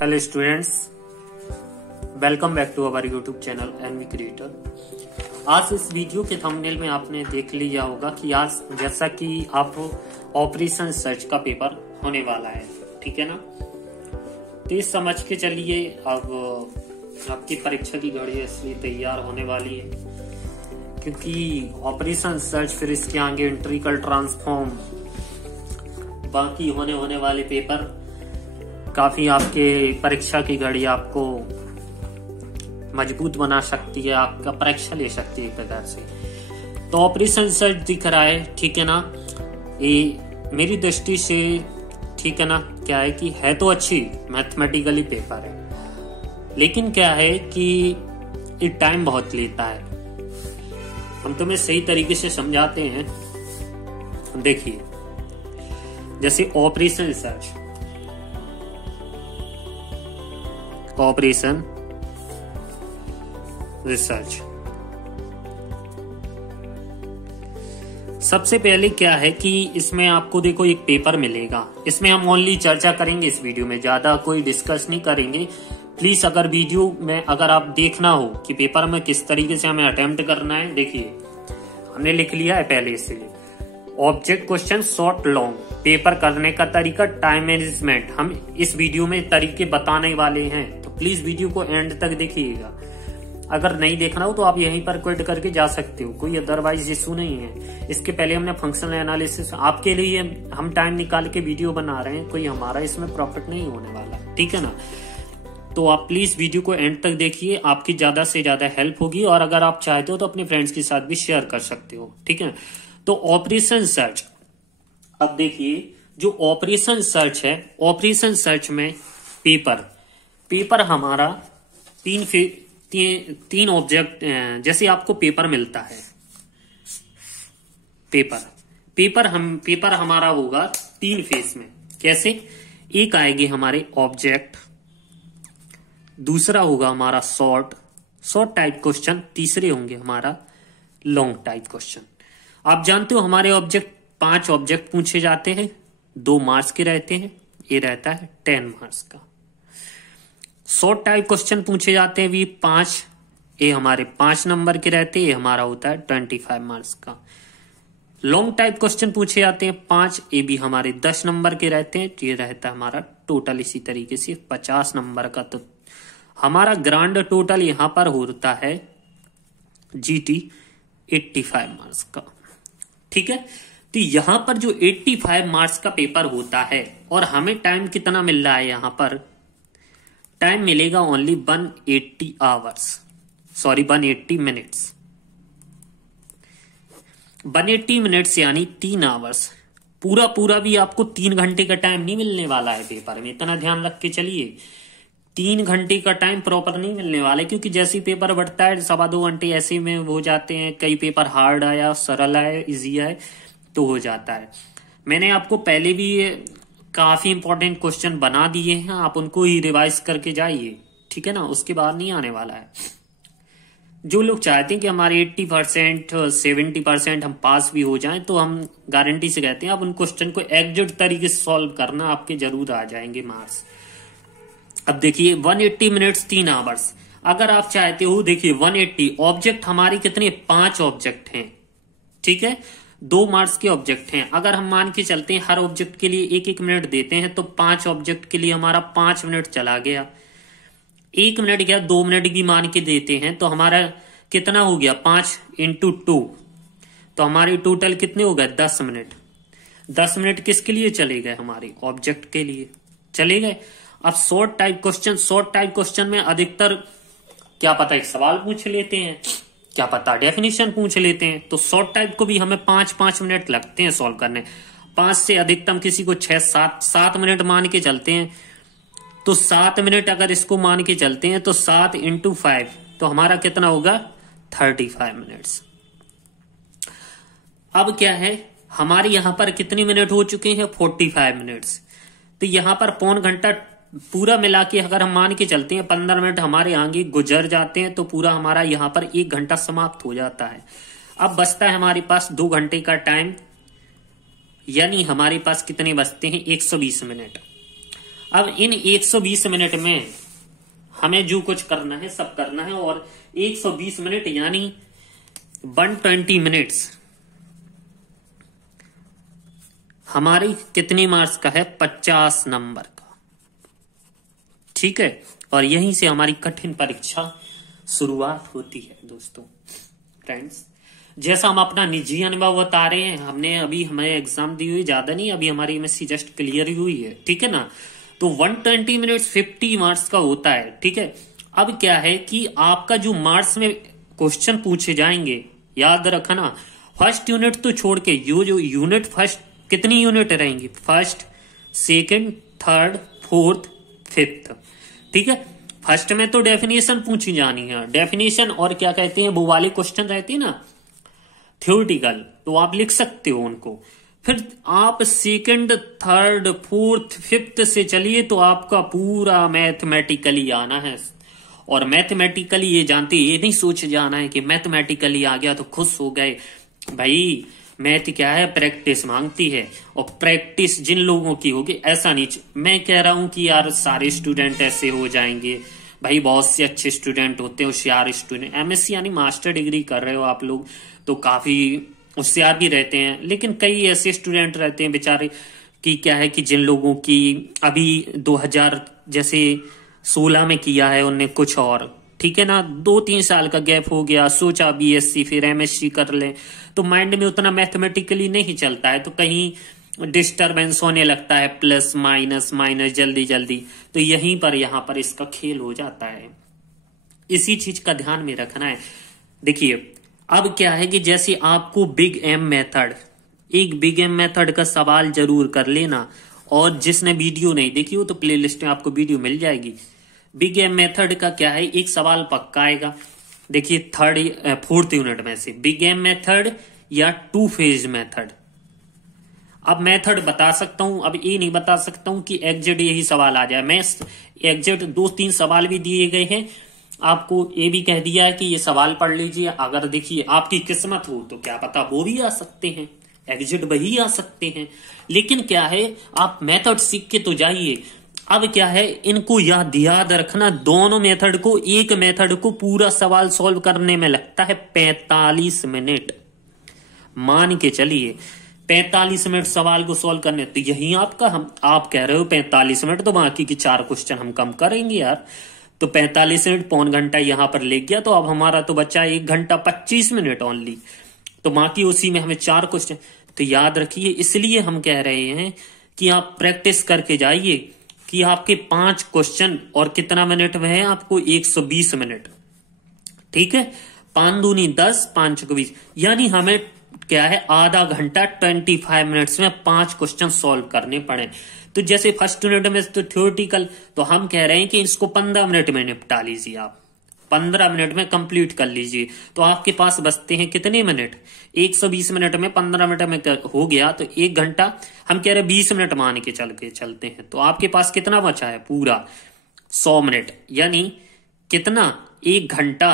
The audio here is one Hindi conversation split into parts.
Hello students, welcome back to our YouTube channel NV creator. आज इस वीडियो के थंबनेल में आपने देख लिया होगा कि आज जैसा कि आप ऑपरेशन सर्च का पेपर होने वाला है, ठीक है ना। तो इस समझ के चलिए, अब आपकी परीक्षा की घड़ी इसलिए तैयार होने वाली है, क्योंकि ऑपरेशन सर्च फिर इसके आगे इंट्रिकल ट्रांसफॉर्म बाकी होने वाले पेपर काफी आपके परीक्षा की घड़ी आपको मजबूत बना सकती है, आपका परीक्षा ले सकती है एक प्रकार से। तो ऑपरेशन सर्च दिख रहा है, ठीक है ना। ये मेरी दृष्टि से, ठीक है ना, क्या है कि है तो अच्छी मैथमेटिकली पेपर है, लेकिन क्या है कि ये टाइम बहुत लेता है। हम तुम्हें सही तरीके से समझाते हैं। देखिए, जैसे ऑपरेशन सर्च, ऑपरेशन रिसर्च, सबसे पहले क्या है कि इसमें आपको देखो एक पेपर मिलेगा। इसमें हम ओनली चर्चा करेंगे इस वीडियो में, ज्यादा कोई डिस्कस नहीं करेंगे। प्लीज अगर वीडियो में अगर आप देखना हो कि पेपर में किस तरीके से हमें अटेम्प्ट करना है, देखिए हमने लिख लिया है पहले, इसलिए object question short long, paper करने का तरीका, टाइम मैनेजमेंट, हम इस वीडियो में तरीके बताने वाले हैं। तो प्लीज वीडियो को एंड तक देखिएगा। अगर नहीं देखना हो तो आप यहीं पर क्विट करके जा सकते हो, कोई अदरवाइज इशू नहीं है। इसके पहले हमने फंक्शनल एनालिसिस आपके लिए हम टाइम निकाल के वीडियो बना रहे हैं, कोई हमारा इसमें प्रॉफिट नहीं होने वाला, ठीक है ना। तो आप प्लीज वीडियो को एंड तक देखिए, आपकी ज्यादा से ज्यादा हेल्प होगी। और अगर आप चाहते हो तो अपने फ्रेंड्स के साथ भी शेयर कर सकते हो, ठीक है। तो ऑपरेशन सर्च, अब देखिए जो ऑपरेशन सर्च है, ऑपरेशन सर्च में पेपर हमारा तीन ऑब्जेक्ट, जैसे आपको पेपर मिलता है, पेपर हमारा होगा तीन फेज में। कैसे? एक आएगी हमारे ऑब्जेक्ट, दूसरा होगा हमारा शॉर्ट टाइप क्वेश्चन, तीसरे होंगे हमारा लॉन्ग टाइप क्वेश्चन। आप जानते हो हमारे 5 ऑब्जेक्ट पूछे जाते हैं, 2 मार्क्स के रहते हैं, ये रहता है 10 मार्क्स का। शॉर्ट टाइप क्वेश्चन पूछे जाते हैं भी 5, ये हमारे 5 नंबर के रहते हैं, ये हमारा होता है 25 मार्क्स का। लॉन्ग टाइप क्वेश्चन पूछे जाते हैं 5, ये भी हमारे 10 नंबर के रहते हैं, ये रहता है हमारा टोटल इसी तरीके से 50 नंबर का। तो हमारा ग्रांड टोटल यहां पर होता है GT 85 मार्क्स का, ठीक है। तो यहां पर जो 85 मार्क्स का पेपर होता है, और हमें टाइम कितना मिल रहा है, यहां पर टाइम मिलेगा ओनली 180 मिनट्स, 180 मिनट्स यानी 3 आवर्स। पूरा भी आपको 3 घंटे का टाइम नहीं मिलने वाला है पेपर में, इतना ध्यान रख के चलिए। 3 घंटे का टाइम प्रॉपर नहीं मिलने वाला है, क्योंकि जैसे ही पेपर बढ़ता है 2.25 घंटे ऐसे में हो जाते हैं। कई पेपर हार्ड आया, सरल आए, इजी आए, तो हो जाता है। मैंने आपको पहले भी काफी इंपॉर्टेंट क्वेश्चन बना दिए हैं, आप उनको ही रिवाइज करके जाइए, ठीक है ना, उसके बाद नहीं आने वाला है। जो लोग चाहते हैं कि हमारे 80% 70% हम पास भी हो जाएं, तो हम गारंटी से कहते हैं आप उन क्वेश्चन को एग्जैक्ट तरीके से सॉल्व करना, आपके जरूर आ जाएंगे मार्क्स। अब देखिए 180 मिनट्स 3 आवर्स, अगर आप चाहते हो, देखिए 180 ऑब्जेक्ट हमारे कितने, 5 ऑब्जेक्ट हैं, ठीक है, 2 मार्क्स के ऑब्जेक्ट हैं। अगर हम मान के चलते हैं हर ऑब्जेक्ट के लिए 1-1 मिनट देते हैं, तो 5 ऑब्जेक्ट के लिए हमारा 5 मिनट चला गया। 1 मिनट गया, 2 मिनट भी मान के देते हैं, तो हमारा कितना हो गया, 5 × 2, तो हमारे टोटल कितने हो गए, 10 मिनट। 10 मिनट किसके लिए चले गए, हमारे ऑब्जेक्ट के लिए चले गए। अब शॉर्ट टाइप क्वेश्चन में अधिकतर क्या पता एक सवाल पूछ लेते हैं, क्या पता डेफिनेशन पूछ लेते हैं, तो शॉर्ट टाइप को भी हमें 5-5 मिनट लगते हैं सॉल्व करने। 5 से अधिकतम किसी को 6-7 मिनट मान के चलते हैं, तो 7 मिनट अगर इसको मान के चलते हैं, तो 7 × 5, तो हमारा कितना होगा, 35 मिनट्स। अब क्या है, हमारे यहां पर कितने मिनट हो चुके हैं, 45 मिनट्स। तो यहां पर पौन घंटा पूरा मिला के अगर हम मान के चलते हैं, 15 मिनट हमारे आगे गुजर जाते हैं, तो पूरा हमारा यहां पर 1 घंटा समाप्त हो जाता है। अब बचता है हमारे पास 2 घंटे का टाइम, यानी हमारे पास कितने बचते हैं, 120 मिनट। अब इन 120 मिनट में हमें जो कुछ करना है सब करना है, और 120 मिनट यानी 120 मिनट्स हमारी कितने मार्क्स का है? 50 नंबर का। ठीक है, और यहीं से हमारी कठिन परीक्षा शुरुआत होती है दोस्तों। फ्रेंड्स, जैसा हम अपना निजी अनुभव बता रहे हैं, हमने अभी हमें एग्जाम दी हुई, ज्यादा नहीं, अभी हमारी एमएससी जस्ट क्लियर ही हुई है। ठीक है ना, तो 120 मिनट्स 50 मार्क्स का होता है। ठीक है, अब क्या है कि आपका जो मार्क्स में क्वेश्चन पूछे जाएंगे, याद रखना, फर्स्ट यूनिट तो छोड़ के जो यूनिट फर्स्ट कितनी यूनिट रहेंगी? First, second, third, fourth, fifth. ठीक है, फर्स्ट में तो डेफिनेशन पूछी जानी है, डेफिनेशन और क्या कहते हैं वो वाले क्वेश्चन रहते हैं ना थ्योरेटिकल, तो आप लिख सकते हो उनको। फिर आप सेकंड, थर्ड, फोर्थ, फिफ्थ से चलिए तो आपका पूरा मैथमेटिकली आना है। और मैथमेटिकली ये जानते, ये नहीं सोच जाना है कि मैथमेटिकली आ गया तो खुश हो गए। भाई मैथ क्या है? प्रैक्टिस मांगती है, और प्रैक्टिस जिन लोगों की होगी, ऐसा नहीं मैं कह रहा हूं कि यार सारे स्टूडेंट ऐसे हो जाएंगे। भाई बहुत से अच्छे स्टूडेंट होते हैं, होशियार स्टूडेंट, एमएससी यानी मास्टर डिग्री कर रहे हो आप लोग तो काफी होशियार भी रहते हैं, लेकिन कई ऐसे स्टूडेंट रहते हैं बेचारे कि क्या है कि जिन लोगों की अभी 2000 जैसे 16 में किया है उनने कुछ और, ठीक है ना, 2-3 साल का गैप हो गया, सोचा बीएससी फिर एमएससी कर ले, तो माइंड में उतना मैथमेटिकली नहीं चलता है, तो कहीं डिस्टरबेंस होने लगता है, प्लस माइनस माइनस जल्दी जल्दी, तो यहीं पर यहाँ पर इसका खेल हो जाता है। इसी चीज का ध्यान में रखना है। देखिए अब क्या है कि जैसे आपको बिग एम मेथड, एक बिग एम मेथड का सवाल जरूर कर लेना, और जिसने वीडियो नहीं देखी हो तो प्लेलिस्ट में आपको वीडियो मिल जाएगी। बिग एम मेथड का क्या है, एक सवाल पक्का आएगा। देखिए फोर्थ यूनिट में से बिग एम मेथड या टू फेज मेथड। अब मेथड बता सकता हूं, अब ये नहीं बता सकता हूं कि एग्जैक्ट यही सवाल आ जाए। मैं एग्जैक्ट 2-3 सवाल भी दिए गए हैं, आपको ये भी कह दिया है कि ये सवाल पढ़ लीजिए, अगर देखिए आपकी किस्मत हो तो क्या पता वो भी आ सकते हैं, एग्जिट वही आ सकते हैं। लेकिन क्या है, आप मेथड सीख के तो जाइए। अब क्या है, इनको याद रखना, दोनों मेथड को, एक मेथड को पूरा सवाल सॉल्व करने में लगता है 45 मिनट। मान के चलिए 45 मिनट सवाल को सॉल्व करने, तो यही आपका, आप कह रहे हो 45 मिनट, तो बाकी की 4 क्वेश्चन हम कम करेंगे यार, तो 45 मिनट, पौन घंटा यहां पर ले गया, तो अब हमारा तो बचा 1 घंटा 25 मिनट ओनली, तो बाकी उसी में हमें 4 क्वेश्चन। तो याद रखिए, इसलिए हम कह रहे हैं कि आप प्रैक्टिस करके जाइए कि आपके 5 क्वेश्चन और कितना मिनट में है आपको 120 मिनट। ठीक है, 5 दूनी 10, 5 को 20, यानी हमें क्या है आधा घंटा 25 मिनट्स में 5 क्वेश्चन सॉल्व करने पड़े। तो जैसे फर्स्ट यूनिट में तो थ्योरेटिकल, तो हम कह रहे हैं कि इसको 15 मिनट में निपटा लीजिए, आप 15 मिनट में कंप्लीट कर लीजिए, तो आपके पास बचते हैं कितने मिनट? 120 मिनट में 15 मिनट में हो गया, तो 1 घंटा, हम कह रहे हैं 20 मिनट मान के चलते हैं, तो आपके पास कितना बचा है? पूरा 100 मिनट, यानी कितना? 1 घंटा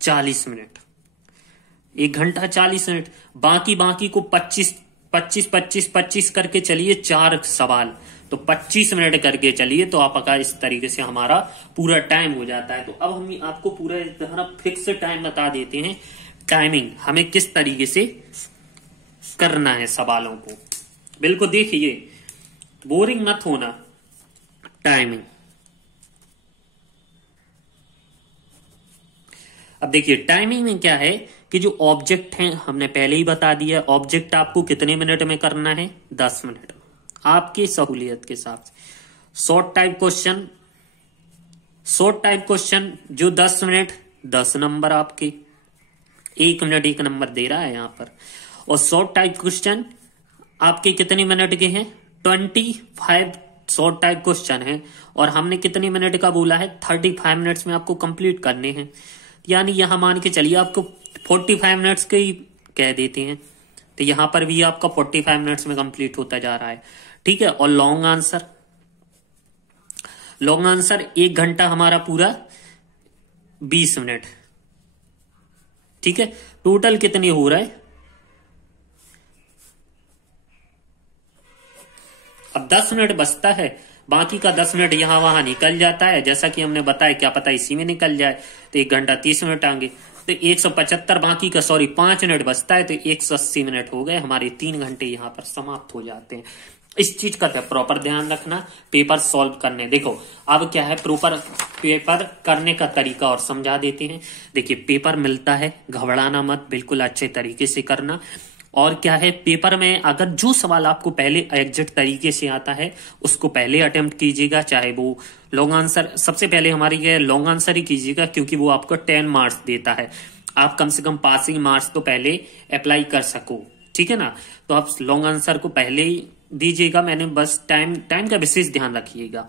40 मिनट, 1 घंटा 40 मिनट। बाकी को 25 करके चलिए, 4 सवाल, तो 25 मिनट करके चलिए, तो आपका इस तरीके से हमारा पूरा टाइम हो जाता है। तो अब हम आपको पूरा फिक्स टाइम बता देते हैं, टाइमिंग हमें किस तरीके से करना है सवालों को। बिल्कुल देखिए, बोरिंग मत होना। टाइमिंग, अब देखिए टाइमिंग में क्या है कि जो ऑब्जेक्ट है हमने पहले ही बता दिया, ऑब्जेक्ट आपको कितने मिनट में करना है? 10 मिनट, आपकी सहूलियत के हिसाब से। शॉर्ट टाइप क्वेश्चन जो 10 मिनट, 10 नंबर आपके, 1 मिनट 1 नंबर दे रहा है यहां पर। और शॉर्ट टाइप क्वेश्चन आपके कितने मिनट के हैं? 25 शॉर्ट टाइप क्वेश्चन है, और हमने कितने मिनट का बोला है? 35 मिनट्स में आपको कंप्लीट करने हैं, यानी यहां मान के चलिए आपको 45 मिनट्स के ही कह देते हैं, तो यहां पर भी आपका 45 मिनट्स में कंप्लीट होता जा रहा है। ठीक है, और लॉन्ग आंसर 1 घंटा हमारा पूरा 20 मिनट। ठीक है, टोटल कितने हो रहा है? अब 10 मिनट बचता है, बाकी का 10 मिनट यहाँ वहां निकल जाता है, जैसा कि हमने बताया, क्या पता इसी में निकल जाए, तो 1 घंटा 30 मिनट आएंगे, तो 175 बाकी का 5 मिनट बचता है, तो 180 मिनट हो गए हमारे, 3 घंटे यहाँ पर समाप्त हो जाते हैं। इस चीज का प्रॉपर ध्यान रखना पेपर सॉल्व करने। देखो अब क्या है, प्रॉपर पेपर करने का तरीका और समझा देते हैं। देखिए पेपर मिलता है, घबराना मत, बिल्कुल अच्छे तरीके से करना। और क्या है, पेपर में अगर जो सवाल आपको पहले एग्जैक्ट तरीके से आता है उसको पहले अटेम्प्ट कीजिएगा, चाहे वो लॉन्ग आंसर, सबसे पहले हमारी ये लॉन्ग आंसर ही कीजिएगा, क्योंकि वो आपको 10 मार्क्स देता है। आप कम से कम पासिंग मार्क्स तो पहले अप्लाई कर सको, ठीक है ना। तो आप लॉन्ग आंसर को पहले ही दीजिएगा। मैंने बस टाइम का विशेष ध्यान रखिएगा,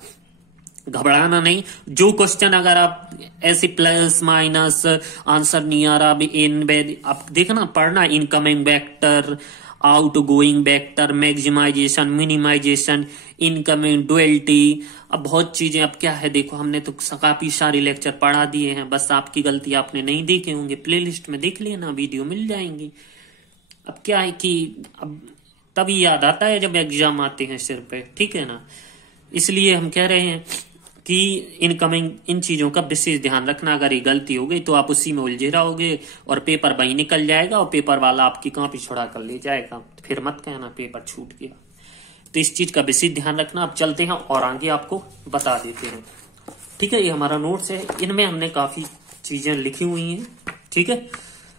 घबराना नहीं। जो क्वेश्चन अगर आप ऐसे प्लस माइनस आंसर नहीं आ रहा, आप देखना पढ़ना, incoming vector, outgoing vector, maximisation, minimisation, incoming, duality, अब बहुत चीजें। अब क्या है, देखो हमने तो काफी सारे लेक्चर पढ़ा दिए हैं, बस आपकी गलती आपने नहीं देखे होंगे, प्लेलिस्ट में देख लेना, वीडियो मिल जाएंगी। अब क्या है कि अब तभी याद आता है जब एग्जाम आते हैं सिर पे, ठीक है ना। इसलिए हम कह रहे हैं कि इनकमिंग इन चीजों का विशेष ध्यान रखना। अगर ये गलती हो गई तो आप उसी में उलझे रहोगे और पेपर वहीं निकल जाएगा और पेपर वाला आपकी कॉपी छुड़ा कर ले जाएगा, फिर मत कहना पेपर छूट गया। तो इस चीज का विशेष ध्यान रखना। अब चलते हैं और आगे आपको बता देते हैं, ठीक है। ये हमारा नोट्स है, इनमें हमने काफी चीजें लिखी हुई हैं, ठीक है।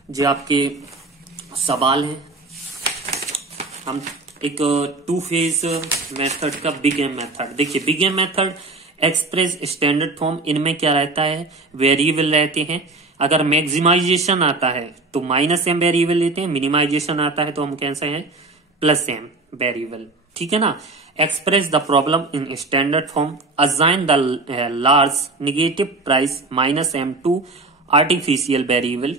जो आपके सवाल हैं, हम एक 2 फेज मेथड का बिग एम मेथड, देखिए big M method, express, standard form, इनमें क्या रहता है, वेरिएबल रहते हैं। अगर मैक्सिमाइजेशन आता है तो -m वेरिएबल लेते हैं, मिनिमाइजेशन आता है तो हम कैसे हैं +m वेरिएबल, ठीक है ना। Express the problem in standard form, assign the large negative price -m to artificial variable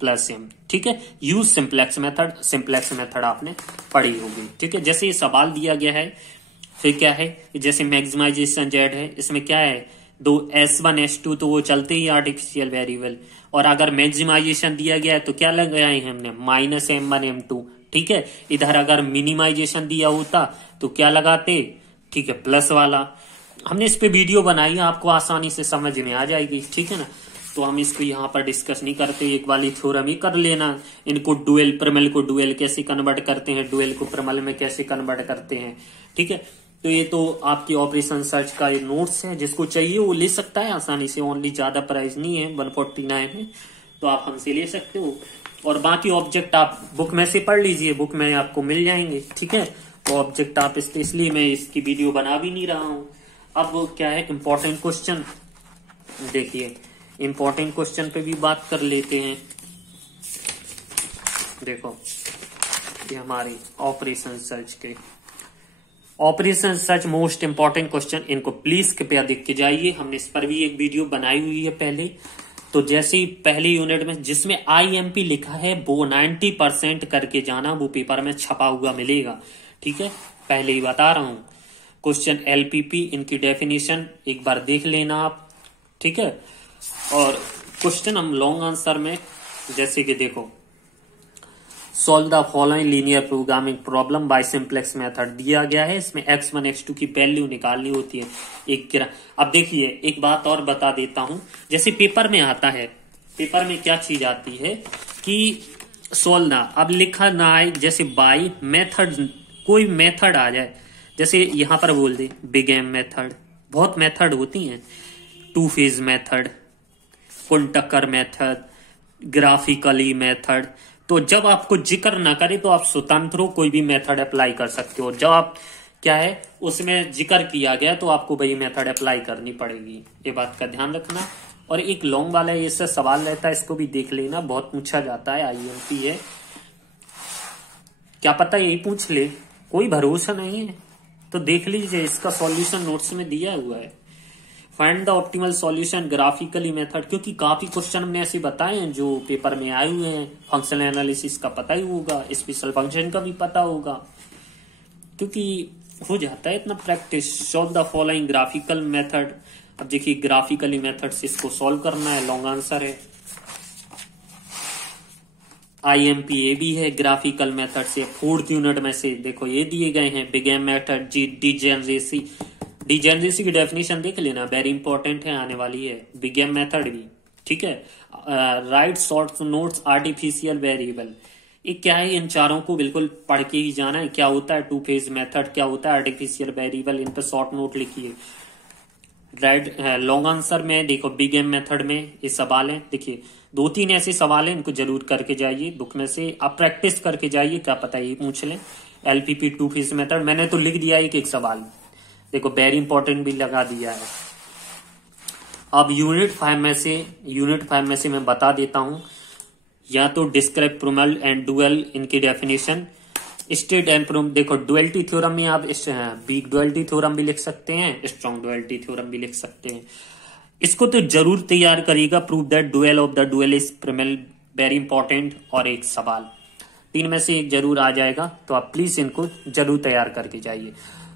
+m, ठीक है। Use simplex method, simplex method आपने पढ़ी होगी, ठीक है। जैसे ये सवाल दिया गया है, फिर क्या है, जैसे मैक्सिमाइजेशन जेड है, इसमें क्या है, दो S1 S2 तो वो चलते ही आर्टिफिशियल वेरिएबल, और अगर मैक्सिमाइजेशन दिया गया है तो क्या लगाए हैं हमने -m1 m2, ठीक है। इधर अगर मिनिमाइजेशन दिया होता तो क्या लगाते, ठीक है, प्लस वाला। हमने इस पे वीडियो बनाई है, आपको आसानी से समझ में आ जाएगी, ठीक है ना। तो हम इसको यहाँ पर डिस्कस नहीं करते, एक वाली थ्योरम ही कर लेना। इनको डुअल, प्रमल को डुअल कैसे कन्वर्ट करते हैं, डुअल को प्रमल में कैसे कन्वर्ट करते हैं, ठीक है। तो ये तो आपकी ऑपरेशन सर्च का ये नोट्स है, जिसको चाहिए वो ले सकता है आसानी से, ओनली ज्यादा प्राइस नहीं है, 149 है, तो आप हमसे ले सकते हो। और बाकी ऑब्जेक्ट आप बुक में से पढ़ लीजिए, बुक में आपको मिल जाएंगे, ठीक है। तो ऑब्जेक्ट आप इसलिए मैं इसकी वीडियो बना भी नहीं रहा हूं। अब क्या है, इंपॉर्टेंट क्वेश्चन, देखिए इंपॉर्टेंट क्वेश्चन पे भी बात कर लेते हैं। देखो ये हमारी ऑपरेशन सर्च के, operation search most important question, इनको प्लीज कृपया देख के जाइए। हमने इस पर भी एक वीडियो बनाई हुई है पहले। तो जैसे ही पहले यूनिट में जिसमें IMP लिखा है वो 90% करके जाना, वो पेपर में छपा हुआ मिलेगा, ठीक है, पहले ही बता रहा हूं। क्वेश्चन LPP, इनकी डेफिनेशन एक बार देख लेना आप, ठीक है। और क्वेश्चन हम लॉन्ग आंसर में, जैसे कि देखो, solve the following linear programming problem by simplex method दिया गया है। इसमें x1 x2 की वैल्यू निकालनी होती है एक। अब देखिए एक बात और बता देता हूं, जैसे पेपर में आता है, पेपर में क्या चीज आती है कि सॉल्व ना, अब लिखा ना आए, जैसे बाय मेथड, कोई मेथड आ जाए, जैसे यहां पर बोल दे बिग एम मेथड, बहुत मेथड होती हैं, 2 phase method, Kuhn Tucker method, graphically method. तो जब आपको जिक्र ना करे तो आप स्वतंत्र हो, कोई भी मेथड अप्लाई कर सकते हो। जब आप क्या है उसमें जिक्र किया गया तो आपको वही मेथड अप्लाई करनी पड़ेगी, ये बात का ध्यान रखना। और एक लॉन्ग वाला इससे सवाल रहता है, इसको भी देख लेना, बहुत पूछा जाता है, IMP है, क्या पता यही पूछ ले, कोई भरोसा नहीं है, तो देख लीजिए, इसका सॉल्यूशन नोट्स में दिया हुआ है। Find the optimal solution graphically method, क्योंकि काफी क्वेश्चन हमने ऐसे बताए हैं जो पेपर में आए हुए हैं। फंक्शनल एनालिसिस का पता ही होगा, स्पेशल फंक्शन का भी पता होगा, क्योंकि हो जाता है इतना practice. Solve the following graphical method, अब देखिए ग्राफिकली मेथड से इसको सॉल्व करना है, लॉन्ग आंसर है। IMP ये भी है ग्राफिकल मेथड से। 4th यूनिट में से देखो ये दिए गए हैं, big M method, degeneracy, degeneracy की डेफिनेशन देख लेना, वेरी इंपॉर्टेंट है, आने वाली है। बिगेम मेथड भी, ठीक है। Right short notes artificial variable, ये क्या है, इन चारों को बिल्कुल पढ़ के ही जाना है। क्या होता है टू फेज मेथड, क्या होता है आर्टिफिशियल वेरिएबल, इन पर शॉर्ट नोट लिखिए। राइट लॉन्ग आंसर में देखो बिग एम मेथड में ये सवाल है, देखिए 2-3 ऐसे सवाल हैं, इनको जरूर करके जाइए बुक में से, आप प्रैक्टिस करके जाइए, क्या पता ये पूछ लें। एलपीपी टू फेज मेथड मैंने तो लिख दिया एक सवाल, देखो वेरी इंपॉर्टेंट भी लगा दिया है। अब यूनिट 5 में से मैं बता देता हूं, या तो डिस्क्राइब प्रोमल एंड डुअल, इनकी डेफिनेशन। स्टेट एंड प्रूम, देखो डुअलिटी थ्योरम में आप वीक डुअलिटी थ्योरम भी लिख सकते हैं, स्ट्रॉन्ग डुअलिटी थ्योरम भी लिख सकते हैं। इसको तो जरूर तैयार करिएगा। Prove that dual of the dual is primal, very important, और एक सवाल 3 में से एक जरूर आ जाएगा, तो आप प्लीज इनको जरूर तैयार करके जाइए।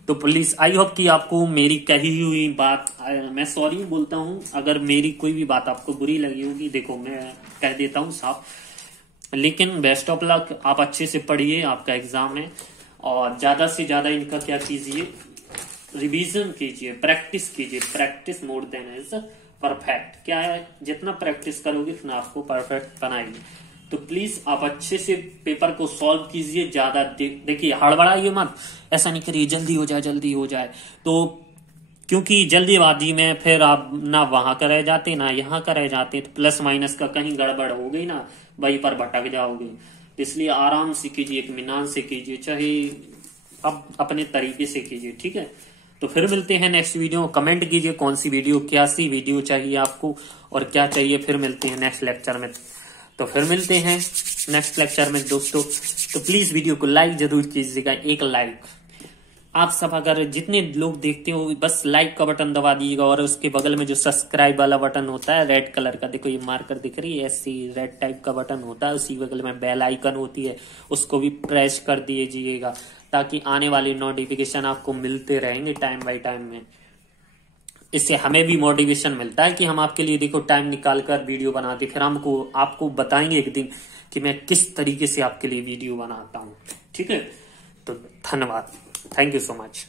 तो प्लीज आई होप कि आपको मेरी कही हुई बात, मैं सॉरी बोलता हूं अगर मेरी कोई भी बात आपको बुरी लगी होगी, देखो मैं कह देता हूं साफ, लेकिन बेस्ट ऑफ लक, आप अच्छे से पढ़िए, आपका एग्जाम है, और ज्यादा से ज्यादा इनका क्या कीजिए, रिवीजन कीजिए, प्रैक्टिस कीजिए। Practice more than is perfect, क्या है, जितना प्रैक्टिस करोगे उतना आपको परफेक्ट बनाएंगे। तो प्लीज आप अच्छे से पेपर को सॉल्व कीजिए, ज्यादा देखिए हड़बड़ाइए मत, ऐसा नहीं करिए जल्दी हो जाए, तो क्योंकि जल्दीबाजी में फिर आप ना वहां का रह जाते ना यहाँ का रह जाते, तो प्लस माइनस का कहीं गड़बड़ हो गई ना, वहीं पर भटक जाओगे। इसलिए आराम से कीजिए, इत्मीनान से कीजिए, चाहे अब अपने तरीके से कीजिए, ठीक है। तो फिर मिलते हैं नेक्स्ट वीडियो, कमेंट कीजिए कौन सी वीडियो, क्या सी वीडियो चाहिए आपको और क्या चाहिए। फिर मिलते हैं नेक्स्ट लेक्चर में, तो फिर मिलते हैं नेक्स्ट लेक्चर में दोस्तों। तो प्लीज वीडियो को लाइक जरूर कीजिएगा, एक लाइक। आप सब अगर जितने लोग देखते हो बस लाइक का बटन दबा दीजिएगा, और उसके बगल में जो सब्सक्राइब वाला बटन होता है रेड कलर का, देखो ये मार्कर दिख रही है, ऐसी रेड टाइप का बटन होता है, उसी बगल में बेल आइकन होती है, उसको भी प्रेस कर दीजिएगा, ताकि आने वाली नोटिफिकेशन आपको मिलते रहेंगे टाइम बाय टाइम में। इससे हमें भी मोटिवेशन मिलता है कि हम आपके लिए देखो टाइम निकाल कर वीडियो बनाते, फिर हमको आपको बताएंगे एक दिन कि मैं किस तरीके से आपके लिए वीडियो बनाता हूँ, ठीक है। तो धन्यवाद, थैंक यू सो मच।